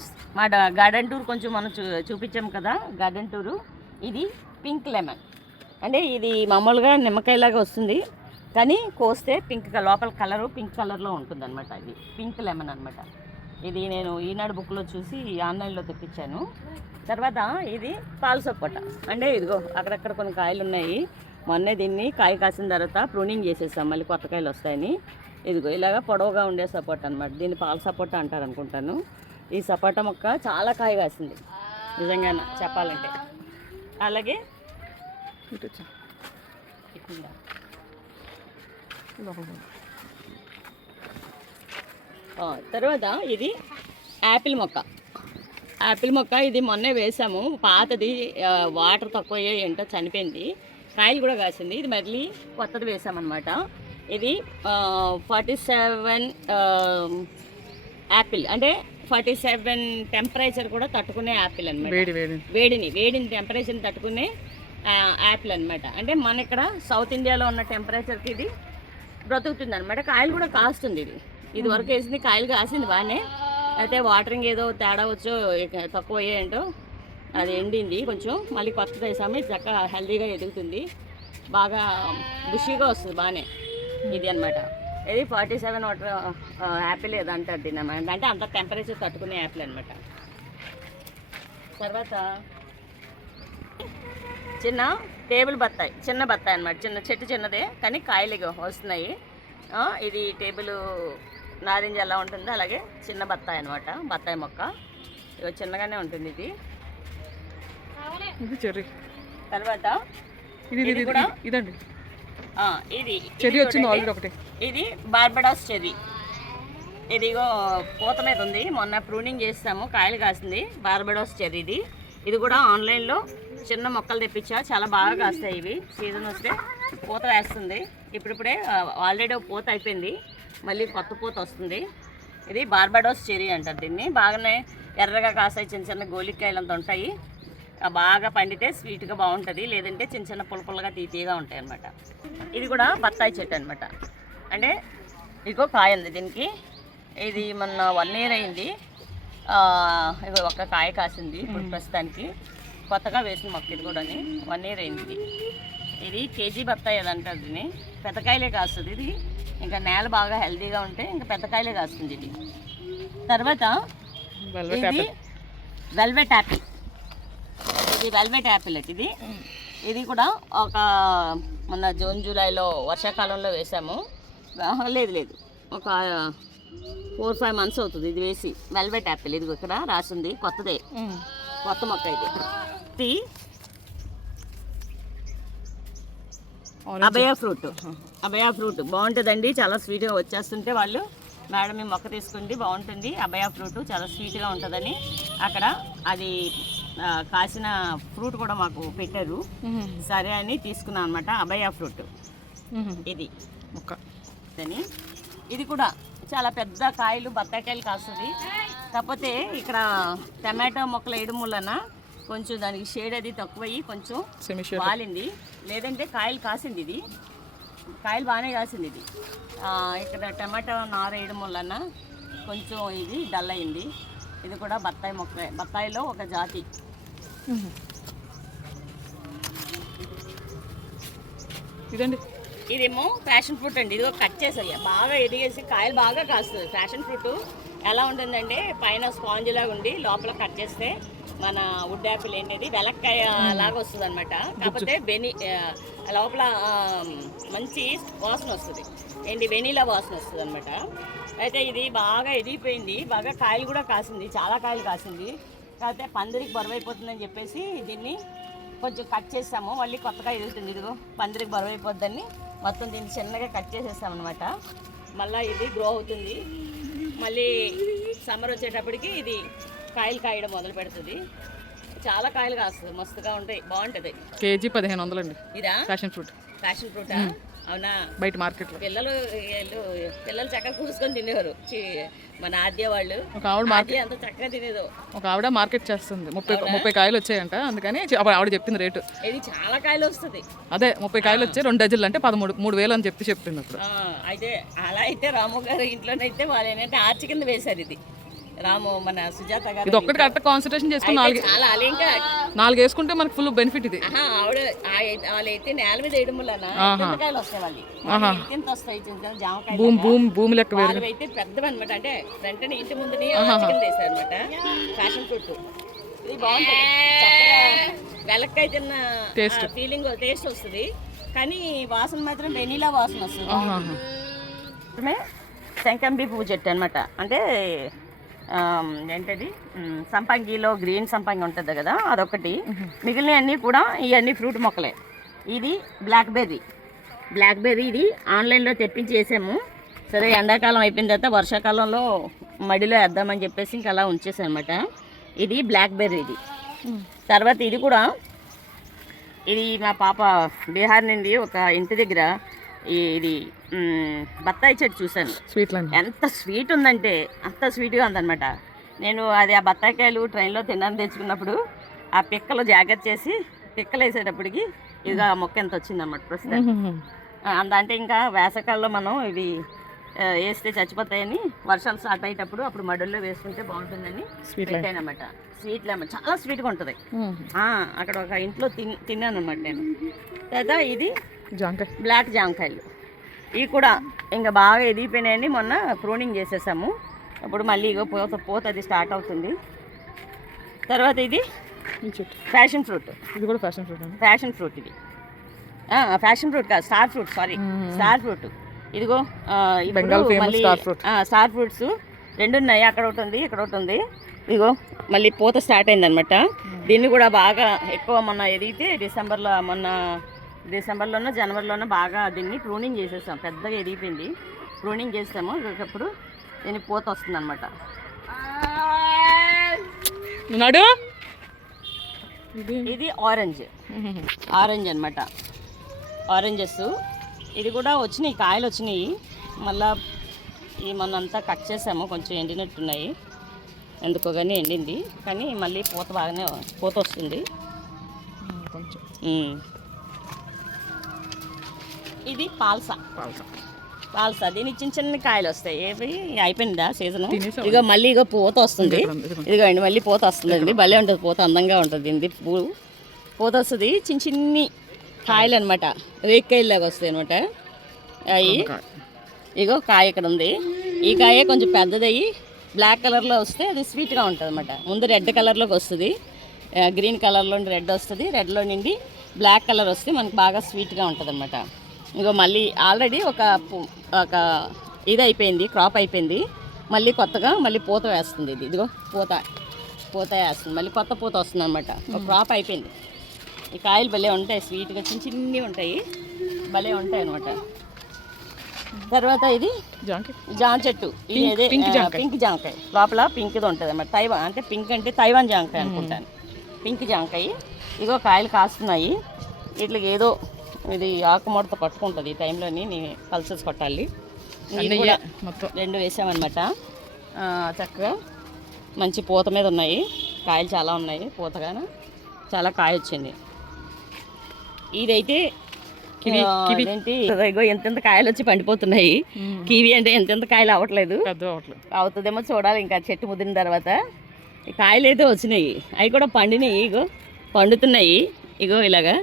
Friends, మా garden tour కొంచెం మనం చూపించాం కదా. గార్డెన్ టూరు ఇది పింక్ లెమన్. అంటే ఇది మామూలుగా నిమ్మకాయలాగా వస్తుంది, కానీ కోస్తే పింక్ లోపల కలరు పింక్ కలర్లో ఉంటుంది అనమాట. ఇది పింక్ లెమన్ అనమాట. ఇది నేను ఈనాడు బుక్లో చూసి ఆన్లైన్లో తెప్పించాను. తర్వాత ఇది పాల సపోటా. అంటే ఇదిగో అక్కడక్కడ కొన్ని కాయలు ఉన్నాయి. మొన్నే దీన్ని కాయ కాసిన తర్వాత ప్రూనింగ్ చేసేస్తాం, మళ్ళీ కొత్త కాయలు వస్తాయని. ఇదిగో ఇలాగ పొడవుగా ఉండే సపోటా అనమాట. దీన్ని పాల సపోటా అంటారు అనుకుంటాను. ఈ సపోటా మొక్క చాలా కాయ కాసింది నిజంగా చెప్పాలంటే. అలాగే తర్వాత ఇది యాపిల్ మొక్క. యాపిల్ మొక్క ఇది మొన్నే వేసాము, పాతది వాటర్ తక్కువ ఏంటో చనిపోయింది. కాయలు కూడా కాసింది. ఇది మళ్ళీ కొత్తది వేసామన్నమాట. ఇది 47 యాపిల్, అంటే 47 టెంపరేచర్ కూడా తట్టుకునే యాపిల్ అనమాట. వేడిని టెంపరేచర్ని తట్టుకునే యాపిల్ అనమాట. అంటే మన ఇక్కడ సౌత్ ఇండియాలో ఉన్న టెంపరేచర్కి ఇది బ్రతుకుతుంది అనమాట. కాయలు కూడా కాస్తుంది. ఇది వరకు వేసింది, కాయలు కాసింది బాగానే. అయితే వాటరింగ్ ఏదో తేడా వచ్చో తక్కువ అయ్యేంటో అది ఎండింది కొంచెం. మళ్ళీ కొత్తది వేసాము. ఇది చక్కగా హెల్దీగా ఎదుగుతుంది, బాగా బుషీగా వస్తుంది బాగానే. ఇది అనమాట. ఇది 47 వాటర్ యాపిల్ ఏదో అంటారు దీని అన్నమాట. అంటే అంత టెంపరేచర్ తట్టుకునే యాపిల్ అనమాట. తర్వాత చిన్న టేబుల్ బత్తాయి, చిన్న బత్తాయి అనమాట. చెట్టు చిన్నదే కానీ కాయలు వస్తున్నాయి. ఇది టేబుల్ నారింజ ఎలా ఉంటుందో అలాగే చిన్న బత్తాయి అనమాట. బత్తాయి మొక్క ఇక చిన్నగానే ఉంటుంది. ఇది చెర్రీ. తర్వాత ఇది కూడా ఇదండి, ఇది చెర్రీ వచ్చింది ఆల్రెడీ ఒకటి. ఇది బార్బడాస్ చెర్రీ. ఇదిగో పూత మీద ఉంది, మొన్న ప్రూనింగ్ చేస్తాము, కాయలు కాసింది. బార్బడాస్ చెర్రీ ఇది కూడా ఆన్లైన్లో చిన్న మొక్కలు తెప్పించా, చాలా బాగా కాస్తాయి ఇవి. సీజన్ వస్తే పూత వేస్తుంది. ఇప్పుడిప్పుడే ఆల్రెడీ పూత అయిపోయింది, మళ్ళీ కొత్త పూత వస్తుంది. ఇది బార్బడాస్ చెర్రీ అంటారు దీన్ని. బాగానే ఎర్రగా కాస్తాయి, చిన్న చిన్న గోలికాయలు అంత ఉంటాయి. బాగా పండితే స్వీట్గా బాగుంటుంది, లేదంటే చిన్న చిన్న పుల్లగా తీయగా ఉంటాయి అన్నమాట. ఇది కూడా బత్తాయి చెట్టు అనమాట. అంటే ఇదిగో కాయ ఉంది దీనికి. ఇది మొన్న 1 year అయింది. ఇగో ఒక్క కాయ కాసింది ఇప్పుడు ప్రస్తుతానికి. కొత్తగా వేసిన మొక్క ఇది కూడా 1 year అయింది. ఇది కేజీ బత్తాయి అది అంటారు దీన్ని. పెద్దకాయలే కాస్తుంది ఇది. ఇంకా నేల బాగా హెల్తీగా ఉంటే ఇంకా పెద్దకాయలే కాస్తుంది ఇది. తర్వాత ఇది వెల్వెట్ యాపిల్. ఇది వెల్వెట్ యాపిల్ ఇది కూడా ఒక మొన్న జూన్ జూలైలో వర్షాకాలంలో వేసాము. లేదు ఒక 4-5 months అవుతుంది ఇది వేసి. వెల్వెట్ యాపిల్ ఇది ఇక్కడ రాసింది, కొత్తదే, కొత్త మొక్క ఇది. అభయ ఫ్రూట్ బాగుంటుందండి, చాలా స్వీట్గా వచ్చేస్తుంటే వాళ్ళు మేడం మీ మొక్క తీసుకుంది బాగుంటుంది, అభయ ఫ్రూట్ చాలా స్వీట్గా ఉంటుందని అక్కడ అది కాసిన ఫ్రూట్ కూడా మాకు పెట్టారు. సరే అని తీసుకున్నాం అనమాట. అభయ ఫ్రూట్ ఇది మొక్క. ఇది కూడా చాలా పెద్ద కాయలు, బత్తాయికాయలు కాస్తుంది. కాకపోతే ఇక్కడ టమాటో మొక్కలు వేయడం వలన కొంచెం దానికి షేడ్ అది తక్కువయ్యి కొంచెం వాలింది, లేదంటే కాయలు కాసింది. ఇది కాయలు బాగానే కాసింది. ఇది ఇక్కడ టమాటో నార వేయడం వలన కొంచెం ఇది డల్ అయింది. ఇది కూడా బత్తాయి మొక్క, బత్తాయిలో ఒక జాతి. ఇదండి, ఇదేమో ప్యాషన్ ఫ్రూట్ అండి. ఇదిగో కట్ చేసాయి, బాగా ఎదిగేసి కాయలు బాగా కాస్తుంది. ప్యాషన్ ఫ్రూట్ ఎలా ఉంటుందంటే పైన స్పాంజ్ లాగా ఉండి లోపల కట్ చేస్తే మన వుడ్ యాపిల్ ఏంటిది వెలక్కాయ లాగా వస్తుంది అనమాట. కాకపోతే లోపల మంచి వాసన వస్తుంది, వెనీలా వాసన వస్తుంది అనమాట. అయితే ఇది బాగా ఎదిగిపోయింది, బాగా కాయలు కూడా కాసింది, చాలా కాయలు కాసింది. కాకపోతే పందిరికి బరువైపోతుందని చెప్పేసి దీన్ని కొంచెం కట్ చేసాము. మళ్ళీ కొత్తగా ఎదుగుతుంది. ఇదిగో పందిరికి బరువైపోద్దని మొత్తం దీన్ని చిన్నగా కట్ చేసేసాం అనమాట. మళ్ళీ ఇది గ్రో అవుతుంది. మళ్ళీ సమ్మర్ వచ్చేటప్పటికి ఇది కాయలు కాయడం మొదలు పెడుతుంది. చాలా కాయలు కాస్తుంది, మస్తుగా ఉంటాయి, బాగుంటుంది. కేజీ 1500 అండి. ఇదా ప్యాషన్ ఫ్రూటా? అవునా? బయట మార్కెట్లో పిల్లలు చక్కగా కూసుకొని తినేవారు మన ఆద్య వాళ్ళు. ఒక ఆవిడ అంత చక్కగా తినేదో. ఒక ఆవిడ మార్కెట్ చేస్తుంది, 30 కాయలు వచ్చాయంట, అందుకని ఆవిడ చెప్పింది రేటు. ఇది చాలా కాయలు వస్తుంది. అదే 30 కాయలు వచ్చాయి, 2 డజన్లు అంటే 3,000 అని చెప్పింది అప్పుడు. అయితే అలా అయితే రాము గారు ఇంట్లోనైతే వాళ్ళు ఏంటంటే ఆర్చి కింద వేశారు. ఇది రాము మన సుజాత గారు ఇది ఒక్కటి కరెక్ట్ కాన్సన్ట్రేషన్ చేసుకుని చాలా ఇంకా 4 వేసుకుంటే మనకు ఫుల్ బెనిఫిట్ ఇది. ఆవిడ వాళ్ళైతే నేల మీద వేయడం వలన చింతకాయలు వస్తాయి వాళ్ళు ఎంత వస్తాయి జామకాయలు భూమి లెక్క వాళ్ళు అయితే పెద్దవి అనమాట. అంటే వెంటనే ఇంటి ముందు వేసారు అనమాట. ఫ్యాషన్ ఫ్రూట్ ఇది బాగుంటుంది, చక్కగా వెలక్కాయ తిన్న ఫీలింగ్ టేస్ట్ వస్తుంది, కానీ వాసన మాత్రం వెనీలా వాసన వస్తుంది. శంకంబి పువ్వు చెట్టు అనమాట. అంటే ఏంటది సంపంగిలో గ్రీన్ సంపంగి ఉంటుంది కదా, అదొకటి. మిగిలిన అన్నీ కూడా ఇవన్నీ ఫ్రూట్ మొక్కలే. ఇది బ్లాక్బెర్రీ ఇది ఆన్లైన్లో తెప్పించి వేసాము. సరే ఎండాకాలం అయిపోయిన తర్వాత వర్షాకాలంలో మడిలో వేద్దామని చెప్పేసి ఇంకా అలా ఉంచేసాను అనమాట. ఇది బ్లాక్బెర్రీ. ఇది తర్వాత ఇది మా పాప బీహార్ నుండి ఒక ఇంటి దగ్గర ఇది బత్తాయి చెట్టు చూశాను. ఎంత స్వీట్ ఉందంటే అంత స్వీట్గా ఉందన్నమాట. నేను ఆ బత్తాయికాయలు ట్రైన్లో తిన్నాను తెచ్చుకున్నప్పుడు ఆ పిక్కలు జాగ్రత్త చేసి పిక్కలు వేసేటప్పటికి ఇక మొక్క ఎంత వచ్చిందన్నమాట ప్రస్తుతం. అంటే ఇంకా వేసవికాలంలో మనం ఇవి వేస్తే చచ్చిపోతాయని, వర్షాలు స్టార్ట్ అయ్యేటప్పుడు అప్పుడు మడుల్లో వేసుకుంటే బాగుంటుందని పెట్టానమాట. స్వీట్ లెమన్ చాలా స్వీట్గా ఉంటుంది. అక్కడ ఒక ఇంట్లో తిన్నాను అనమాట నేను. తర్వాత ఇది బ్లాక్ జామకాయలు. ఇవి కూడా ఇంకా బాగా ఎదిగిపోయినాయని మొన్న ప్రూనింగ్ చేసేసాము. ఇప్పుడు మళ్ళీ ఇగో పోత అది స్టార్ట్ అవుతుంది. తర్వాత ఇది ఫ్యాషన్ ఫ్రూట్. ఇది కూడా ఫ్యాషన్ ఫ్రూట్. ఇది ఫ్యాషన్ ఫ్రూట్ కాదు, స్టార్ ఫ్రూట్. Star fruit. ఇదిగో మళ్ళీ స్టార్ ఫ్రూట్స్ 2 ఉన్నాయి. అక్కడ ఒకటి ఉంది, ఇక్కడ ఒకటి ఉంది. ఇదిగో మళ్ళీ పూత స్టార్ట్ అయిందనమాట. దీన్ని కూడా బాగా ఎక్కువ మొన్న ఎదిగితే డిసెంబర్లోనో జనవరిలోనో బాగా దీన్ని ప్రూనింగ్ చేసేసాం. పెద్దగా ఎదిగిపోయింది, ప్రూనింగ్ చేస్తాము. ఇకప్పుడు దీనికి పూత వస్తుంది అనమాట. ఇది ఆరెంజ్ అనమాట. ఆరెంజెస్ ఇది కూడా వచ్చినాయి, కాయలు వచ్చినాయి. మళ్ళా ఈ మొన్నంతా కట్ చేసాము, కొంచెం ఎండినట్టున్నాయి. ఎందుకో కానీ ఎండింది, కానీ మళ్ళీ బాగానే పూత వస్తుంది కొంచెం. ఇది పాల్సా. దీని చిన్న కాయలు వస్తాయి. అయిపోయిందా సీజన్? ఇక మళ్ళీ పూత వస్తుంది. ఇదిగోండి మళ్ళీ పూత వస్తుందండి. భలే ఉంటుంది పూత, అందంగా ఉంటుంది. దీనిది పూత వస్తుంది. చిన్ని కాయలు అనమాట, రేక్కాయలాగా వస్తాయి అనమాట. అవి ఇగో కాయ ఇక్కడ ఉంది. ఈ కాయ కొంచెం పెద్దదయ్యి బ్లాక్ కలర్లో వస్తే అది స్వీట్గా ఉంటుంది అనమాట. ముందు రెడ్ కలర్లోకి వస్తుంది, గ్రీన్ కలర్లో రెడ్ వస్తుంది, రెడ్లో నుండి బ్లాక్ కలర్ వస్తే మనకు బాగా స్వీట్గా ఉంటుంది అనమాట. ఇగో మళ్ళీ ఆల్రెడీ ఒక ఇది అయిపోయింది, క్రాప్ అయిపోయింది. మళ్ళీ కొత్తగా మళ్ళీ పూత వేస్తుంది. ఇది ఇదిగో పూత వేస్తుంది, మళ్ళీ కొత్త పూత వస్తుంది అనమాట. ఒక క్రాప్ అయిపోయింది. ఈ కాయలు భలే ఉంటాయి, స్వీట్గా చిన్ని ఉంటాయి, భలే ఉంటాయి అనమాట. తర్వాత ఇది జామ చెట్టు. ఇది పింక్ జామకాయ, లోపల పింక్ది ఉంటుంది అన్నమాట. తైవాన్ అంటే పింక్ అంటే తైవాన్ జామకాయ అనుకుంటాను. పింక్ జామకాయ. ఇగో కాయలు కాస్తున్నాయి. వీటికి ఏదో ఇది ఆకుముడత పట్టుకుంటుంది. ఈ టైంలోని నేను పల్సెస్ కొట్టాలి. మొత్తం 2 వేసామన్నమాట. చక్కగా మంచి పూత మీద ఉన్నాయి, కాయలు చాలా ఉన్నాయి. పూతగానే చాలా కాయ వచ్చింది. ఇదైతే ఏంటి ఎంతెంత కాయలు వచ్చి పండిపోతున్నాయి. కివి అంటే ఎంతెంత కాయలు అవ్వట్లేదు, అవుతుందేమో చూడాలి ఇంకా చెట్టు ముదిరిన తర్వాత. ఈ కాయలు అయితే వచ్చినాయి, అవి కూడా పండినాయి. ఇగో పండుతున్నాయి. ఇగో ఇలాగా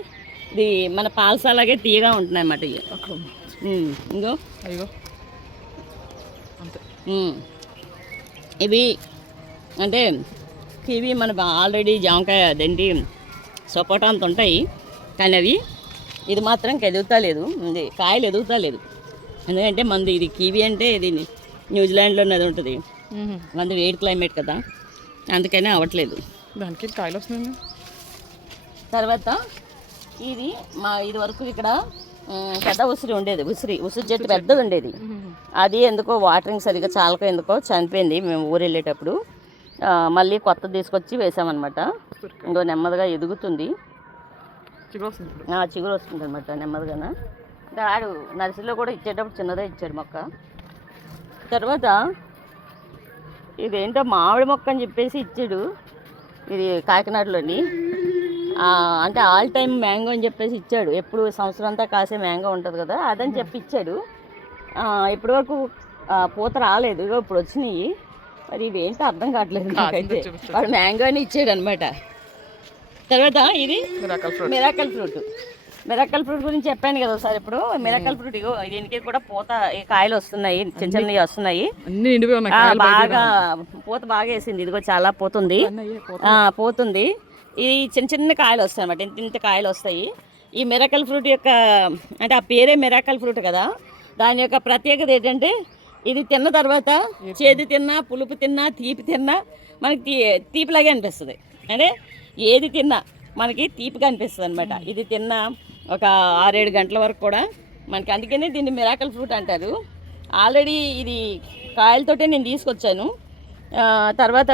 ఇది మన పాల్సాలాగే తీయగా ఉంటున్నాయి అన్నమాట. ఇంకో ఇవి అంటే కివి మన ఆల్రెడీ జామకాయ అదేంటి సపోటా అంత ఉంటాయి, కానీ అవి ఇది మాత్రం ఎదుగుతా లేదు, కాయలు ఎదుగుతా లేదు. ఎందుకంటే మనది ఇది కివి అంటే ఇది న్యూజిలాండ్లోనే అది ఉంటుంది, మనది వేడి క్లైమేట్ కదా, అందుకనే అవ్వట్లేదు. దానికి కాయలు వస్తుంది. తర్వాత ఇది వరకు ఇక్కడ పెద్ద ఉసిరి ఉండేది, ఉసిరి చెట్టు పెద్దది ఉండేది. అది ఎందుకో వాటరింగ్ సరిగ్గా చాలక ఎందుకో చనిపోయింది మేము ఊరు వెళ్ళేటప్పుడు. మళ్ళీ కొత్త తీసుకొచ్చి వేసామన్నమాట. ఇంకో నెమ్మదిగా ఎదుగుతుంది, చిగురు వస్తుంది అనమాట నెమ్మదిగా. ఆడు నర్సరీలో కూడా ఇచ్చేటప్పుడు చిన్నదే ఇచ్చాడు మొక్క. తర్వాత ఇదేంటో మామిడి మొక్క అని చెప్పేసి ఇచ్చాడు. ఇది కాకినాడలోని అంటే ఆల్ టైమ్ మ్యాంగో అని చెప్పేసి ఇచ్చాడు. ఎప్పుడు సంవత్సరం అంతా కాసే మ్యాంగో ఉంటుంది కదా, అదని చెప్పి ఇచ్చాడు. ఇప్పటివరకు పూత రాలేదు, ఇప్పుడు వచ్చినాయి. మరి ఇవేంటో అర్థం కావట్లేదు నాకైతే. చూపిస్తాను. వాడు మ్యాంగో అని ఇచ్చాడు అనమాట. తర్వాత ఇది miracle fruit. Miracle fruit. Miracle fruit గురించి చెప్పాను కదా సార్. ఇప్పుడు మిరాకల్ ఫ్రూట్ ఇగో దీనికి కూడా పూత ఈ కాయలు వస్తున్నాయి, చిన్న చిన్నవి వస్తున్నాయి. అన్ని నిండిపోయి ఉన్నాయి కాయలు బాగా పూత బాగా వేసింది. ఇదిగో చాలా పోతుంది, పోతుంది. ఈ చిన్న చిన్న కాయలు వస్తాయి అన్నమాట, ఇంత ఇంత కాయలు వస్తాయి. ఈ మిరాకల్ ఫ్రూట్ యొక్క అంటే ఆ పేరే మిరాకల్ ఫ్రూట్ కదా, దాని యొక్క ప్రత్యేకత ఏంటంటే ఇది తిన్న తర్వాత చేదు తిన్నా, పులుపు తిన్నా, తీపి తిన్నా మనకి తీపిలాగే అనిపిస్తుంది. అంటే ఏది తిన్నా మనకి తీపిగా అనిపిస్తుంది అనమాట. ఇది తిన్న ఒక 6-7 గంటల వరకు కూడా మనకి, అందుకనే దీన్ని మిరాకల్ ఫ్రూట్ అంటారు. ఆల్రెడీ ఇది కాయలతోటే నేను తీసుకొచ్చాను. తర్వాత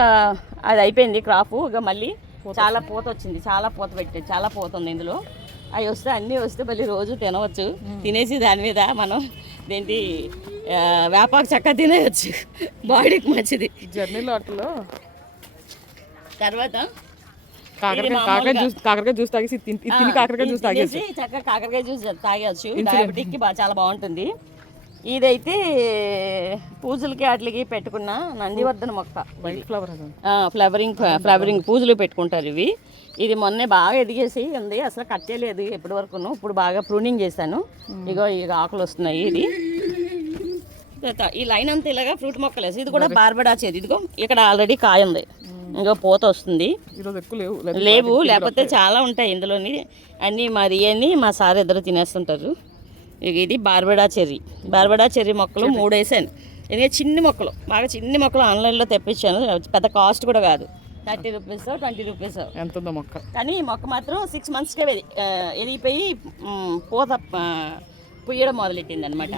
అది అయిపోయింది క్రాపు. ఇక మళ్ళీ చాలా పూత వచ్చింది, చాలా పూత పెట్టాడు, చాలా పూత ఉంది ఇందులో. అవి వస్తే అన్నీ వస్తే మళ్ళీ రోజు తినవచ్చు. తినేసి దాని మీద మనం దేంటి వేపాకు చక్క తినేయచ్చు, బాడీకి మంచిది. జర్నీలో వాటిలో తర్వాత కాకరకాయ జ్యూస్ తాగేసి తిని కాకరకాయ జ్యూస్ తాగేసి చక్కగా కాకరకాయ జ్యూస్ తాగేయచ్చు, డయాబెటిక్కి చాలా బాగుంటుంది. ఇదైతే పూజలకి వాటికి పెట్టుకున్న నందివర్ధన మొక్క, వైట్ ఫ్లవర్. ఫ్లవరింగ్ పూజలు పెట్టుకుంటారు ఇవి. ఇది మొన్నే బాగా ఎదిగేసి ఉంది, అసలు కట్ చేయలేదు ఎప్పటి వరకును. ఇప్పుడు బాగా ప్రూనింగ్ చేశాను. ఇగో ఈ ఆకులు వస్తున్నాయి. ఇది ఈ లైన్ అంతా ఇలాగా ఫ్రూట్ మొక్కలు వేసి, ఇది కూడా బార్బడా చేది. ఇదిగో ఇక్కడ ఆల్రెడీ కాయ ఉంది, ఇంకా పూత వస్తుంది. లేవు, లేకపోతే చాలా ఉంటాయి ఇందులోని అన్నీ. మరి అని మా సార్ ఇద్దరు తినేస్తుంటారు. ఇది బార్బడా చెర్రీ మొక్కలు 3 వేసాను. ఎందుకంటే చిన్ని మొక్కలు, బాగా చిన్ని మొక్కలు ఆన్లైన్లో తెప్పించాను. పెద్ద కాస్ట్ కూడా కాదు, 30 రూపీస్ 20 రూపీస్ ఎంత ఉందో మొక్క. కానీ ఈ మొక్క మాత్రం 6 monthsకే ఎదిగిపోయి పూత పుయ్యడం మొదలెట్టింది అనమాట.